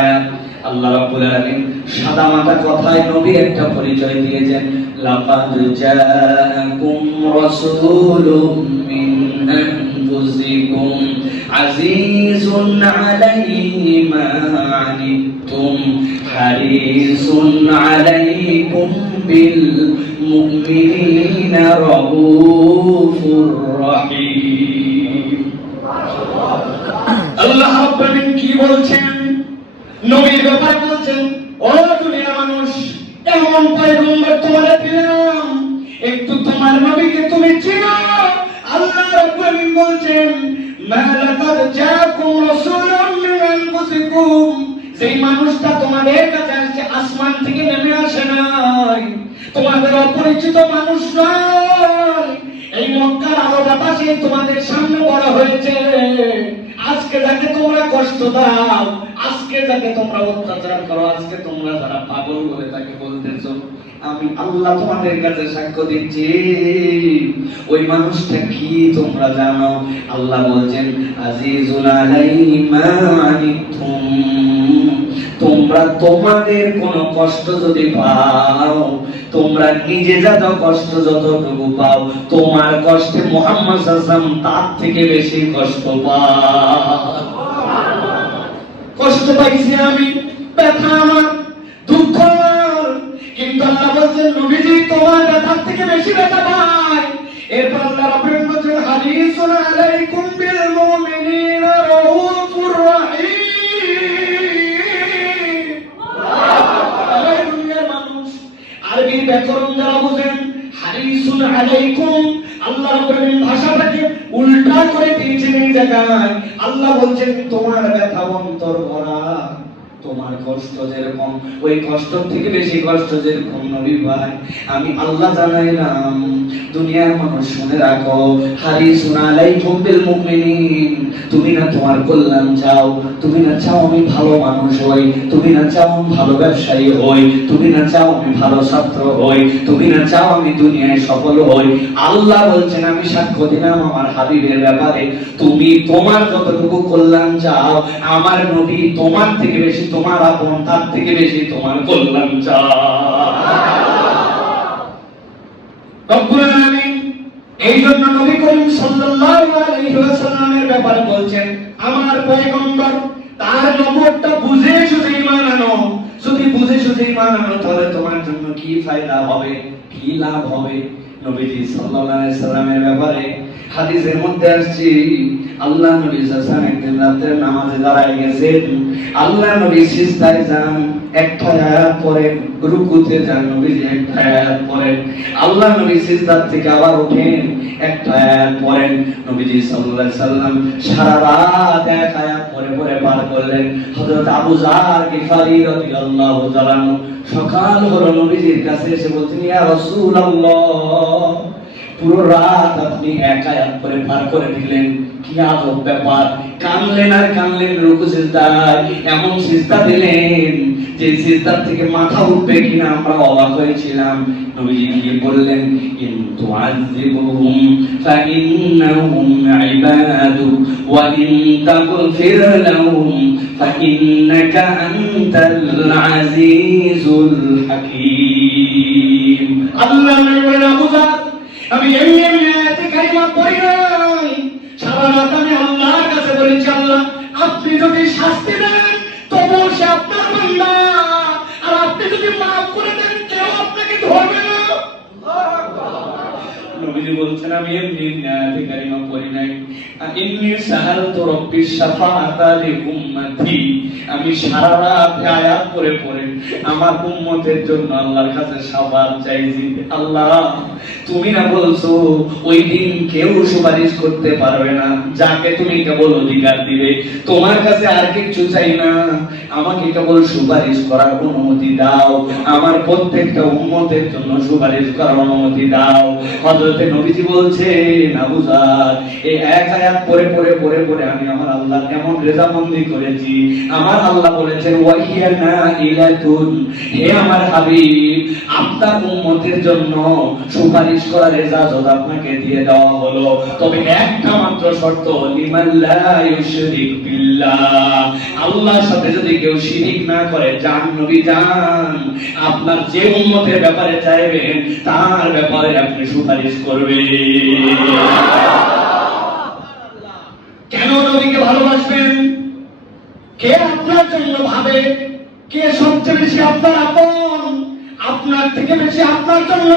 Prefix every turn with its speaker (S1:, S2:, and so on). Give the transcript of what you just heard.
S1: আয়াত আল্লাহ রাব্বুল আলামিন সাদা মাটা কথায় নবী একটা পরিচয় দিয়েছেন। লাকাদ জাআকুম রাসূলুম মিন আনফুসিকুম আজিজুন আলাইহি মা আনিতুম হারিসুন আলাইকুম বিল মুমিনিনা রাউফুর রহিম। আল্লাহ রাব্বুল আলামিন কি বলছেন? ব্যাপারে বলছেন ও দুনিয়ার মানুষ, এমন পয়গম্বর তোমারে দিলাম। একটু তোমার নবীকে তুমি চিনো। আল্লাহ রাব্বুল বলছেন, মা লাকাদ জাআকুম রাসূলুম মিন আনফুসিকুম। সেই মানুষটা তোমাদের কাছে আসছে, আসমান থেকে নেমে আসে নাই। তোমাদের অপরিচিত মানুষ নয়। এই মক্কার আলো বাতাসে তোমাদের সামনে বড় হয়েছে। আজকে যাকে তোমরা কষ্ট দাও। আজকে যাকে তোমরা অত্যাচার করো, আজকে তোমরা যারা পাগল বলে তাকে বলতেছো, আমি আল্লাহ তোমাদের কাছে সাক্ষ্য দিচ্ছি। ওই মানুষটা কি তোমরা জানো? আল্লাহ বলছেন, আজিজুল আলাইহি মা তোমরা তোমাদের কোনো কষ্ট যদি পাও, তোমরা নিজে যত কষ্ট যতটুকু পাও, তোমার কষ্টে মোহাম্মদ সাল্লাম তার থেকে বেশি কষ্ট পাও কষ্ট পাইছি আমি, ব্যথা আমার, দুঃখ কিন্তু আল্লাহ বলছেন, নবীজি, তোমার ব্যথার থেকে বেশি ব্যথা পায়। এরপর আল্লাহ রাব্বুল বলছেন, হাদিসুন আলাইকুম বিল মুমিনিনা রাউফুর রহিম। আরবি ব্যাকরণ যারা বোঝেন হারিসুন আলাইকুম। আল্লাহ রাব্বুল ভাষাটাকে উল্টা করে দিয়েছেন এই জায়গায়। আল্লাহ বলছেন, তোমার ব্যথা অন্তর ভরা তোমার কষ্ট যেরকম, ওই কষ্ট থেকে বেশি কষ্ট যেরকম নবী ভাই। আমি আল্লাহ জানাইলাম, দুনিয়ার মানুষ শুনে রাখো হারিসুন আলাইকুম বিল মুমিনিন। তুমি না তোমার কল্যাণ চাও, তুমি না চাও আমি ভালো মানুষ হই, তুমি না চাও আমি ভালো ব্যবসায়ী হই, তুমি না চাও আমি ভালো ছাত্র হই, তুমি না চাও আমি দুনিয়ায় সফল হই। আল্লাহ বলছেন, আমি সাক্ষ্য দিলাম আমার হাবিবের ব্যাপারে। তুমি তোমার যতটুকু কল্যাণ চাও, আমার নবী তোমার থেকে বেশি তোমার আপন, তার থেকে বেশি তোমার কল্যাণ আলামিন এই জন্য নবী করিম সাল্লাল্লাহু ওয়াসাল্লামের ব্যাপারে বলছেন, আমার পয়গম্বর, তার নবুয়তটা বুঝে শুধু আনো। যদি বুঝে শুধু ঈমান আনো, তাহলে তোমার জন্য কি ফায়দা হবে, কি লাভ হবে? নবীজি সাল্লাল্লাহু আলাইহি সাল্লামের ব্যাপারে হাদিসের মধ্যে আসছে, আল্লাহ নবী আলাইহি একদিন রাতে নামাজে দাঁড়ায় গেছেন। আল্লাহ নবী সিজদায় যান, একটা আয়াত পড়েন, রুকুতে যান, নবীজি একটা আয়াত পড়েন। আল্লাহ নবী সিজদার থেকে আবার ওঠেন, একটা আয়াত পড়েন, নবীজি সাল্লাল্লাহু সাল্লাম সারা রাত এক আয়াত পড়ে পড়ে পার করলেন। হযরত আবু জার গিফারি রাদিয়াল্লাহু তাআলা সকাল হলো, নবীজির কাছে এসে বলছেন, ইয়া রাসূলুল্লাহ। পুরো রাত আপনি একা এক করে পার করে দিলেন, কি আজব ব্যাপার। কানলেন আর কানলেন রুকু সিজদায় এমন সিজদা দিলেন যে সিজদার থেকে মাথা উঠবে কিনা আমরা অবাক হয়েছিলাম। নবীজি কি বললেন, ইন তুআযিবুহুম ফাইন্নাহুম ইবাদু, ওয়া ইন তাগফির লাহুম ফাইন্নাকা আনতাল আজিজুল হাকীম। আল্লাহ নবী বলেন আবু জার আমি এমনি এমনি আয়াতে কারিমা পড়ি নাই। সারা রাত আমি আল্লাহর কাছে বলেছি, আল্লাহ, আপনি যদি শাস্তি দেন তবু সে আপনার বান্দা। আর আপনি যদি মাফ করে দেন, কেউ আপনাকে ধরবে না। নবীজি বলছেন, আমি এমনি এমনি আয়াতে কারিমা পড়ি নাই। ইন্নি রব্বি শাফাআতা লি উম্মতি। আমি সারা রাত আয়াত পড়ে পড়ে। আমার উম্মতের জন্য আল্লাহর কাছে চাইছি আল্লাহ, তুমি না বলছো, ওই দিন কেউ সুপারিশ করতে পারবে না। যাকে তুমি কেবল অধিকার দিবে। তোমার কাছে আর কিছু চাই না। আমাকে কেবল সুপারিশ করার অনুমতি দাও। আমার প্রত্যেকটা উম্মতের জন্য সুপারিশ করার অনুমতি দাও। হযরতে নবীজি বলছেন, আবু এই এক আয়াত পড়ে পড়ে পড়ে পড়ে আমি আমার আল্লাহ কেমন রেজামন্দি করেছি। আমার আল্লাহ বলেছেন ইলাতুন হে আমার হাবিব, আপনার উম্মতের জন্য সুপারিশ আপনাকে দিয়ে দেওয়া হলো, তবে একটা মাত্র শর্ত, লিমান লা ইউশরিক বিল্লাহ। আল্লাহর সাথে যদি কেউ শিরিক না করে জান নবী জান আপনার যে উম্মতের ব্যাপারে চাইবেন, তার ব্যাপারে আপনি সুপারিশ করবেন। ভালোবাসবেন? কে আপনার জন্য ভাবে? কে সবচেয়ে বেশি আপনার আপন? আপনার থেকে বেশি আপনার জন্য